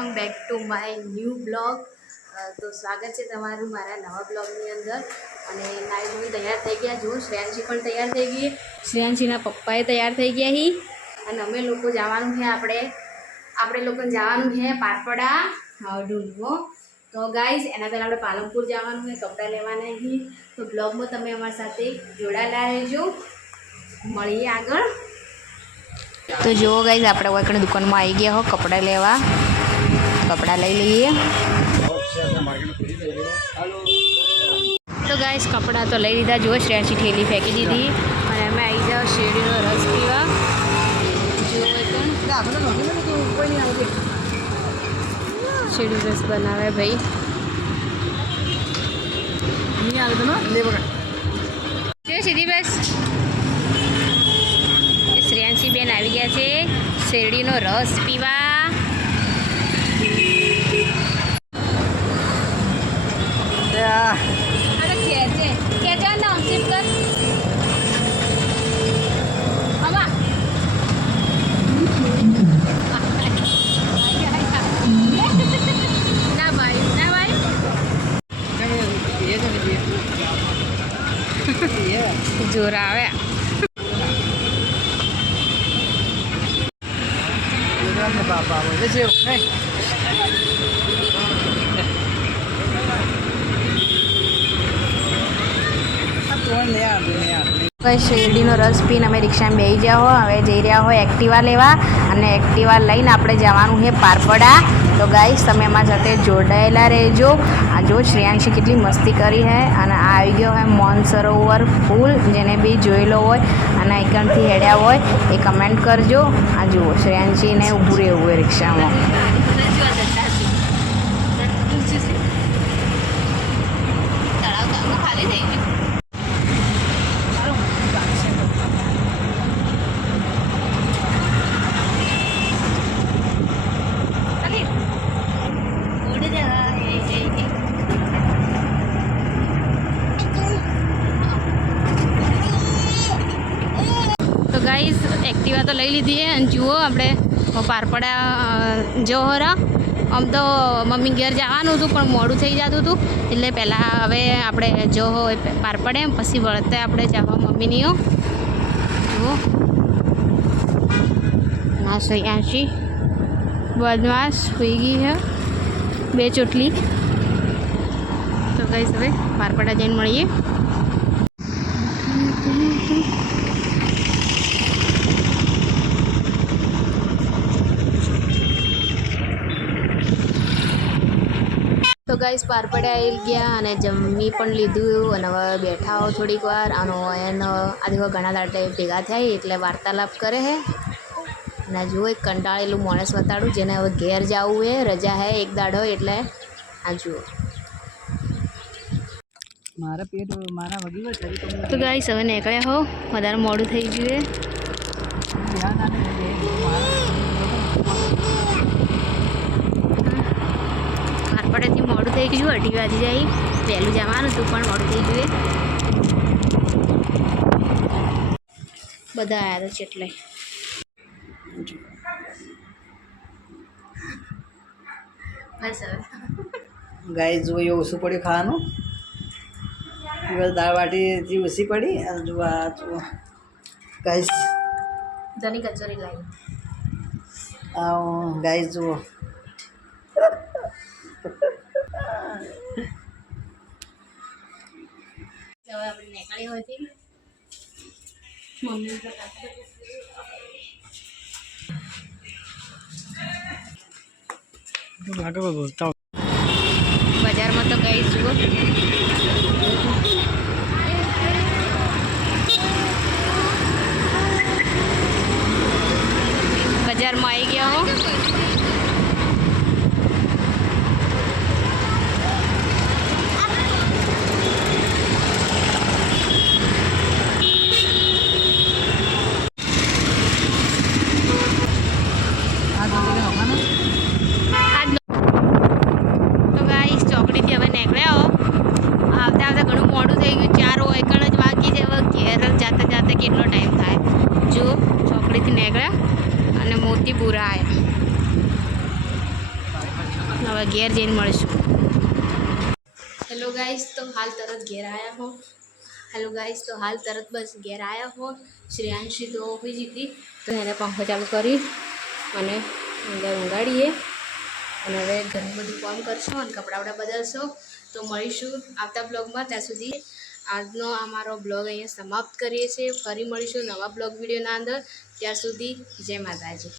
Welcome back to my new blog. તો સ્વાગત છે તમારું મારા નવા બ્લોગની અંદર. અને નાઈ ધોઈ તૈયાર થઈ ગયા. જો શ્રેયાંશી પણ તૈયાર થઈ ગઈ, શ્રેયાંશીના પપ્પાએ તૈયાર થઈ ગયા હી. અને અમે લોકો જવાનું છે આપણે લોકો જવાનું છે પારપડા ઢૂંઢવો. તો ગાઈઝ એના પહેલાં આપણે પાલનપુર જવાનું છે, કપડાં લેવાના હી. તો બ્લોગમાં તમે અમારી સાથે જોડાયેલા રહેજો. મળીએ આગળ. તો જુઓ ગાઈઝ આપણે ઓળખણી દુકાનમાં આવી ગયા હો કપડાં લેવા. કપડાં લઈ લઈએ. તો ગાઈઝ કપડાં તો લઈ લીધા. જુઓ શ્રેયાંશી ઠેલી ફેંકી દીધી અને અમે આવી જાઓ શેરડીનો રસ પીવા. શેરડી રસ બનાવે ભાઈ. સીધી બસ. શ્રેયાંશી બેન આવી ગયા છે શેરડીનો રસ પીવા. જોર આવે. શેરડીનો રસ પીને અમે રિક્ષામાં બેસી ગયા હોય. હવે જઈ રહ્યા હોય એક્ટિવા લેવા અને એક્ટિવા લઈને આપણે જવાનું છે પારપડા. તો ગાઈસ તમે અમારી સાથે જોડાયેલા રહેજો. આ જો શ્રેયાંશી કેટલી મસ્તી કરી છે. અને આ આવી ગયો હોય મોનસરોવર પુલ. જેને બી જોયેલો હોય અને આઈકનથી હેડ્યા હોય એ કમેન્ટ કરજો. આ જુઓ શ્રેયાંશીને ઊભું રહેવું હોય રિક્ષામાં. ગાઈઝ એક્ટિવા તો લઈ લીધી અને જુઓ આપણે પારપડા જહોરા. આમ તો મમ્મી ઘેર જવાનું હતું પણ મોડું થઈ જતું હતું એટલે પહેલાં હવે આપણે જોહો પારપડે પછી વળતે આપણે જવા મમ્મીનીઓ. જુઓ ના શ્રેયાંશી બદમાશ હોઈ ગઈ છે બે ચોટલી. તો ગાઈઝ હવે પારપડા જઈને મળીએ. તો ગાઈસ પારપડે આવી ગયા અને જમી પણ લીધું અને હવે બેઠા હો થોડીક વાર. આનો એનો આજે ઘણા દાડે ભેગા થાય એટલે વાર્તાલાપ કરે છે. અને જુઓ એક કંટાળેલું માણસ બતાડું જેને હવે ઘેર જવું છે. રજા હે એક દાડો એટલે આ જુઓ. તો ગાઈસ હવે નીકળ્યા હો. વધારે મોડું થઈ ગયું. પારપડેથી મોડું થઈ ગયું. 2:30 વાગી જાય. વહેલું જવાનું હતું પણ મોડું થઈ ગયું. બધા આવ્યા હતા એટલે બસ હવે ગાય જોઈએ ઓછું પડ્યું ખાવાનું. દાળ બાટીથી ઓછી પડી. અને જુઓ આ જુઓ ગાઈસ ધની કચોરી લાવી. ગાઈસ જુઓ હવે આપણે નીકળી હોય હતી મમ્મી બજારમાં તો ગઈ જુઓ. બજારમાં આવી ગયા હો. તો ગાઈસ ચોકડીથી હવે નીકળ્યા હો. હવે ઘેર જઈને મળીશું. હેલો ગાઈસ, તો હાલ તરત ઘેર આવ્યા હો. બસ ઘેર આવ્યા હો. શ્રેયાંશી તો હોઈ જતી, તો એને પંખો ચાલુ કરી અને અંદર ઊંઘાડીએ અને હવે ઘણું બધું કામ કરશો અને કપડાં બપડા બદલશો. તો મળીશું આવતા બ્લોગમાં. ત્યાં સુધી આજનો અમારો બ્લોગ અહીંયા સમાપ્ત કરીએ છીએ. ફરી મળીશું નવા બ્લોગ વિડીયોના અંદર. ત્યાં સુધી જય માતાજી.